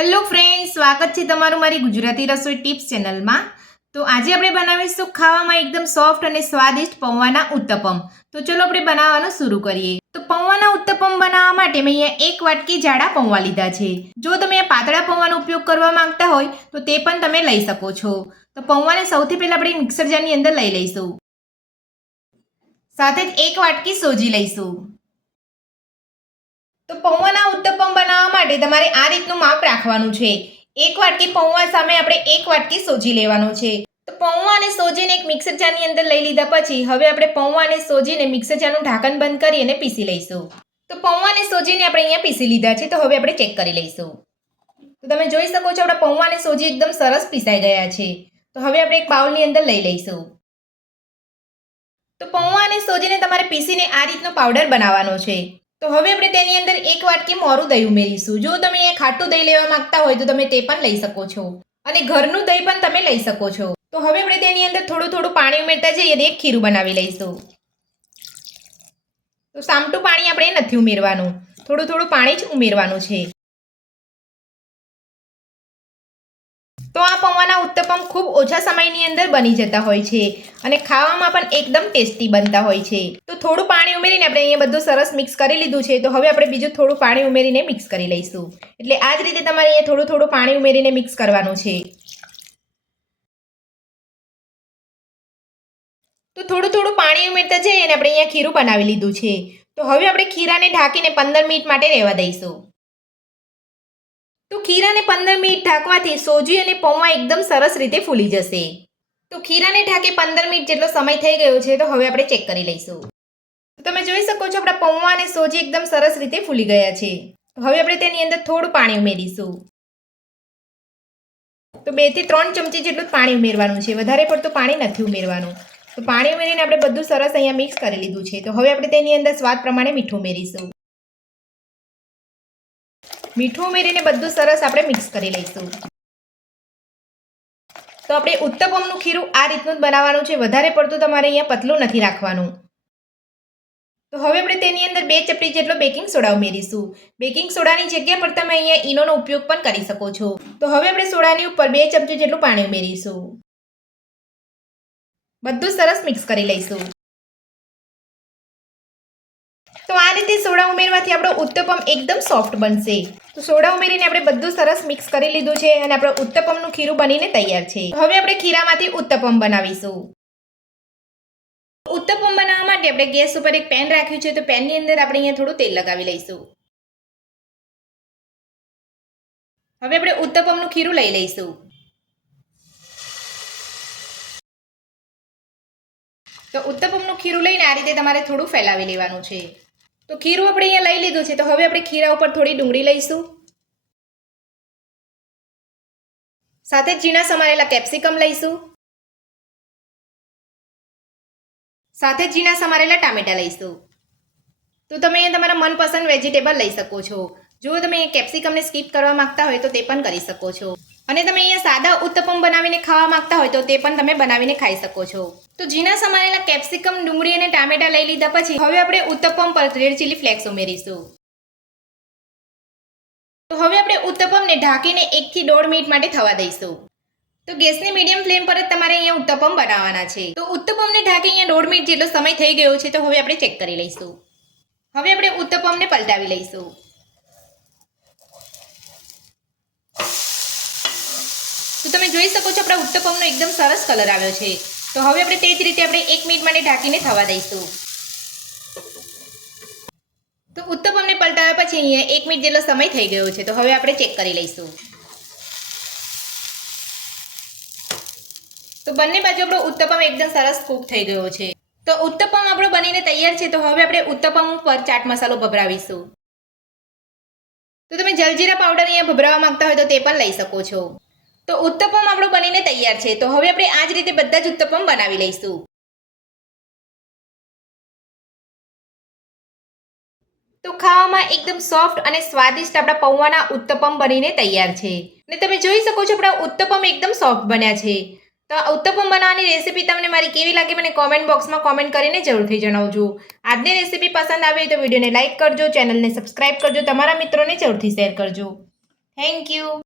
Hello friends, સ્વાગત છે તમારું મારી ગુજરાતી રસોઈ ટિપ્સ ચેનલમાં। તો આજે આપણે બનાવીશું ખાવામાં એકદમ સોફ્ટ અને સ્વાદિષ્ટ પૌંવાના ઉત્તપમ। તો ચલો આપણે બનાવવાનું શરૂ કરીએ। તો પૌંવાના ઉત્તપમ બનાવવા માટે મેં અહીંયા 1 વાટકી જાડા પૌંવા લીધા છે। જો તમે આ પાતળા પૌંવાનો ઉપયોગ કરવા માંગતા હોય તો તે પણ તમે લઈ શકો છો। તો પૌંવાને સૌથી પહેલા આપણે મિક્સર જારની અંદર લઈ લઈશું। સાથે જ 1 વાટકી સોજી લઈશું। તો પૌંવાના ઉત્તપમ બનાવવા માટે તમારે આ રીતનું માપ રાખવાનું છે। 1 વાટકી પૌંવા સામે આપણે 1 વાટકી સોજી લેવાનો છે। તો પૌંવા અને સોજીને એક મિક્સર જારની અંદર લઈ લીધા પછી હવે આપણે પૌંવા અને સોજીને મિક્સર જારનું ઢાંકણ બંધ કરી અને પીસી લઈશું। તો પૌંવા અને સોજીને આપણે અહીંયા પીસી લીધા છે। તો હવે આપણે ચેક કરી લઈશું। તો તમે જોઈ શકો છો આપણા પૌંવા અને સોજી એકદમ સરસ પીસાઈ ગયા છે। તો હવે આપણે એક બાઉલની અંદર લઈ લઈશું। તો પૌંવા અને સોજીને તમારે પીસીને આ રીતનો પાવડર બનાવવાનો છે। તો હવે આપણે તેની અંદર 1 વાટકી મોરું દહીં ઉમેરીશું। જો તમે અહીંયા ખાટું દહીં લેવા માંગતા હોય તો તમે તે પણ લઈ શકો છો અને ઘરનું દહીં પણ તમે લઈ શકો છો। તો હવે આપણે તેની અંદર થોડું પાણી ઉમેરતા જઈએ અને એક ખીરું બનાવી લઈશું। તો સામટું પાણી આપણે નથી ઉમેરવાનું, થોડું પાણી જ ઉમેરવાનું છે। તો આ પૌંવાના ઉત્તપમ ખૂબ ઓછા સમયની અંદર બની જતા હોય છે અને ખાવામાં પણ એકદમ ટેસ્ટી બનતા હોય છે। તો થોડું પાણી ઉમેરીને આપણે અહીંયા બધું સરસ મિક્સ કરી લીધું છે। તો હવે આપણે બીજું થોડું પાણી ઉમેરીને મિક્સ કરી લઈશું। એટલે આ જ રીતે તમારે અહીંયા થોડું પાણી ઉમેરીને મિક્સ કરવાનું છે। તો થોડું પાણી ઉમેરતા જઈએ અને આપણે અહીંયા ખીરું બનાવી લીધું છે। તો હવે આપણે ખીરાને ઢાંકીને 15 મિનિટ માટે રહેવા દઈશું। તો ખીરાને 15 મિનિટ ઢાંકવાથી સોજી અને પૌંવા એકદમ સરસ રીતે ફૂલી જશે। તો ખીરાને ઢાંકે 15 મિનિટ જેટલો સમય થઈ ગયો છે। તો હવે આપણે ચેક કરી લઈશું। તો તમે જોઈ શકો છો આપણા પૌંવા અને સોજી એકદમ સરસ રીતે ફૂલી ગયા છે। તો હવે આપણે તેની અંદર થોડું પાણી ઉમેરીશું। તો 2 થી 3 ચમચી જેટલું પાણી ઉમેરવાનું છે, વધારે પડતું પાણી નથી ઉમેરવાનું। તો પાણી ઉમેરીને આપણે બધું સરસ અહીંયા મિક્સ કરી લીધું છે। તો હવે આપણે તેની અંદર સ્વાદ પ્રમાણે મીઠું ઉમેરીશું। મીઠું ઉમેરીને બધું સરસ આપણે મિક્સ કરી લઈશું। તો આપણે ઉત્તપમનું ખીરું આ રીતનું જ બનાવવાનું છે, વધારે પડતું તમારે અહીંયા પતલું નથી રાખવાનું। તો હવે આપણે તેની અંદર 2 ચપટી જેટલો બેકિંગ સોડા ઉમેરીશું। બેકિંગ સોડાની જગ્યા પર તમે અહીંયા ઈનોનો ઉપયોગ પણ કરી શકો છો। તો હવે આપણે સોડાની ઉપર 2 ચમચી જેટલું પાણી ઉમેરીશું। બધું સરસ મિક્સ કરી લઈશું। તો આ રીતે સોડા ઉમેરવાથી આપણો ઉત્તપમ એકદમ સોફ્ટ બનશે। તો સોડા ઉમેરીને આપણે બધું સરસ મિક્સ કરી લીધું છે અને આપણો ઉત્તપમનું ખીરું બનીને તૈયાર છે। હવે આપણે ખીરામાંથી ઉત્તપમ બનાવીશું। ઉત્તપમ બનાવવા માટે આપણે ગેસ ઉપર એક પેન રાખ્યું છે। તો પેનની અંદર આપણે અહીંયા થોડું તેલ લગાવી લઈશું। હવે આપણે ઉત્તપમનું ખીરું લઈ લઈશું। તો ઉત્તપમનું ખીરું લઈને આ રીતે તમારે થોડું ફેલાવી લેવાનું છે। તો ખીરું આપણે અહીંયા લઈ લીધું છે। તો હવે આપણે ખીરા ઉપર થોડી ડુંગળી લઈશું, સાથે ઝીણા સમારેલા કેપ્સિકમ લઈશું, સાથે ઝીણા સમારેલા ટામેટા લઈશું। તો તમે અહીંયા તમારા મનપસંદ વેજીટેબલ લઈ શકો છો। જો તમે કેપ્સિકમને સ્કીપ કરવા માંગતા હોય તો તે પણ કરી શકો છો અને તમે અહીંયા સાદા ઉત્તપમ બનાવીને ખાવા માંગતા હોય તો તે પણ તમે બનાવીને ખાઈ શકો છો। તો ઝીણા સમારેલા કેપ્સિકમ, ડુંગળી અને ટામેટા લઈ લીધા પછી હવે આપણે ઉત્તપમ પર રેડ ચીલી ફ્લેક્સ ઉમેરીશું। તો હવે આપણે ઉત્તપમને ઢાંકીને 1 થી 1.5 મિનિટ માટે થવા દઈશું। તો ગેસની મીડિયમ ફ્લેમ પર જ તમારે અહીંયા ઉત્તપમ બનાવવાના છે। તો ઉત્તપમને ઢાંકી અહીંયા 1.5 મિનિટ જેટલો સમય થઈ ગયો છે। તો હવે આપણે ચેક કરી લઈશું। હવે આપણે ઉત્તપમને પલટાવી લઈશું। તો તમે જોઈ શકો છો આપણા ઉત્તપમનો એકદમ સરસ કલર આવ્યો છે। તો હવે આપણે તે જ રીતે આપણે 1 મિનિટ માટે ઢાંકીને થવા દઈશું। તો ઉત્તપમને પલટાવ્યા પછી અહીંયા 1 મિનિટ જેટલો સમય થઈ ગયો છે। તો હવે આપણે ચેક કરી લઈશું। તો બંને બાજુ આપણો ઉત્તપમ એકદમ સરસ કૂક થઈ ગયો છે। તો ઉત્તપમ આપણો બનીને તૈયાર છે। તો હવે આપણે ઉત્તપમ ઉપર ચાટ મસાલો ભભરાવીશું। તો તમે જલજીરા પાવડર અહીંયા ભભરાવવા માંગતા હોય તો તે પણ લઈ શકો છો। તો ઉત્તપમ આપણો બનીને તૈયાર છે। તો હવે આપણે આ જ રીતે બધા જ ઉત્તપમ બનાવી લઈશું। તો ખાવામાં એકદમ સોફ્ટ અને સ્વાદિષ્ટ આપણા પૌંવાના ઉત્તપમ બનીને તૈયાર છે અને તમે જોઈ શકો છો આપણા ઉત્તપમ એકદમ સોફ્ટ બન્યા છે। તો આ ઉત્તપમ બનાવવાની રેસીપી તમને મારી કેવી લાગી મને કોમેન્ટ બોક્સમાં કોમેન્ટ કરીને જરૂરથી જણાવજો। આજની રેસીપી પસંદ આવી હોય તો વિડીયોને લાઇક કરજો, ચેનલને સબસ્ક્રાઇબ કરજો, તમારા મિત્રોને જરૂરથી શેર કરજો। Thank you.